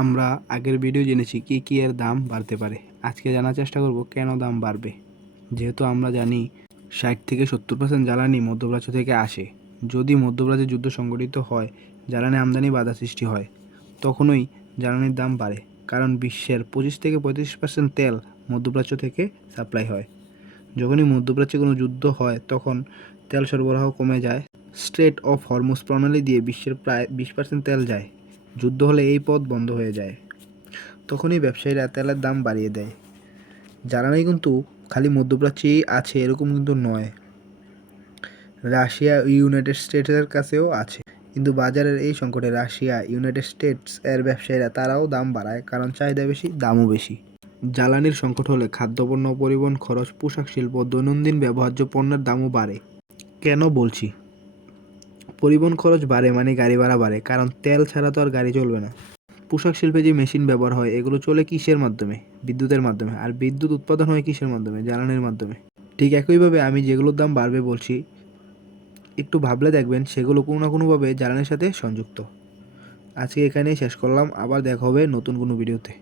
আমরা আগের ভিডিও জেনেছি কী এর দাম বাড়তে পারে। আজকে জানার চেষ্টা করব কেন দাম বাড়বে। যেহেতু আমরা জানি 60-70% জ্বালানি মধ্যপ্রাচ্য থেকে আসে। যদি মধ্যপ্রাচ্যে যুদ্ধ সংঘটিত হয়, জ্বালানি আমদানি বাধা সৃষ্টি হয়, তখনই জ্বালানির দাম বাড়ে। কারণ বিশ্বের 25-35% তেল মধ্যপ্রাচ্য থেকে সাপ্লাই হয়। যখনই মধ্যপ্রাচ্যে কোনো যুদ্ধ হয় তখন তেল সরবরাহ কমে যায়। স্ট্রেট অফ হরমুজ প্রণালী দিয়ে বিশ্বের প্রায় 20% তেল যায়। যুদ্ধ হলে এই পথ বন্ধ হয়ে যায়। তখনই ব্যবসায়ীরা তেলের দাম বাড়িয়ে দেয়। জ্বালানি কিন্তু খালি মধ্যপ্রাচ্যেই আছে এরকম কিন্তু নয়, রাশিয়া ও ইউনাইটেড স্টেটসের কাছেও আছে। কিন্তু বাজারের এই সংকটে রাশিয়া, ইউনাইটেড স্টেটস এর ব্যবসায়ীরা তারাও দাম বাড়ায়, কারণ চাহিদা বেশি, দামও বেশি। জ্বালানির সংকট হলে খাদ্যপণ্য, পরিবহন খরচ, পোশাক শিল্প, দৈনন্দিন ব্যবহার্য পণ্যের দামও বাড়ে। কেন বলছি? পরিবহন খরচ বাড়ে মানে গাড়ি ভাড়া বাড়ে, কারণ তেল ছাড়া তো আর গাড়ি চলবে না। পোশাক শিল্পে যে মেশিন ব্যবহার হয় এগুলো চলে কিসের মাধ্যমে? বিদ্যুতের মাধ্যমে। আর বিদ্যুৎ উৎপাদন হয় কিসের মাধ্যমে? জ্বালানির মাধ্যমে। ঠিক একইভাবে আমি যেগুলোর দাম বাড়বে বলছি, একটু ভাবলে দেখবেন সেগুলো কোনো না কোনোভাবে জ্বালানির সাথে সংযুক্ত। আজকে এখানেই শেষ করলাম, আবার দেখা হবে নতুন কোনো ভিডিওতে।